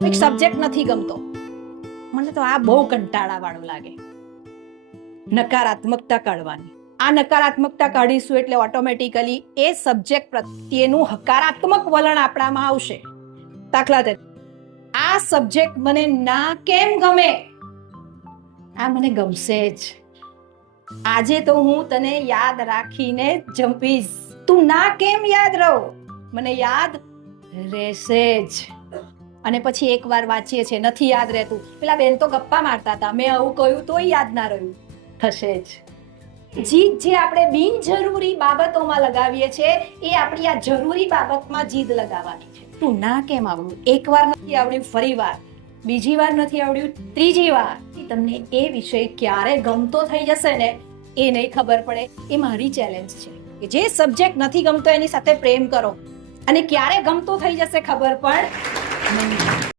એક સબ્જેક્ટ નથી ગમતો, મને તો આ બહુ કંટાળા વાળું લાગે. નકારાત્મકતા કાઢવાની. આ નકારાત્મકતા કાઢીશું એટલે ઓટોમેટિકલી એ સબ્જેક્ટ પ્રત્યેનું હકારાત્મક વલણ આપણામાં આવશે. દાખલા તરીકે આ સબ્જેક્ટ મને ના કેમ ગમે, આ મને ગમશે જ. આજે તો હું તને યાદ રાખીને જંપીશ. તું ના કેમ યાદ રહો, મને યાદ રહેશે જ. અને પછી એકવાર વાંચીએ છીએ નથી યાદ રહેતું, પેલા બેન તો ગપ્પા મારતા હતા, મેં આવું કહ્યું તોય યાદ ના રહ્યું, થશે જ. જીદ જે આપણે બિનજરૂરી બાબતોમાં લગાવીએ છીએ એ આપણી આ જરૂરી બાબતમાં જીદ લગાવવાની છે. તું ના કેમ આવડ્યું, એકવાર નથી આવડ્યું ફરી વાર, બીજી વાર નથી આવડ્યું ત્રીજી વાર. તમને એ વિષય ક્યારે ગમતો થઈ જશે ને એ નહીં ખબર પડે. એ મારી ચેલેન્જ છે કે જે સબ્જેક્ટ નથી ગમતો એની સાથે પ્રેમ કરો, અને ક્યારે ગમતો થઈ જશે ખબર પણ નહીં.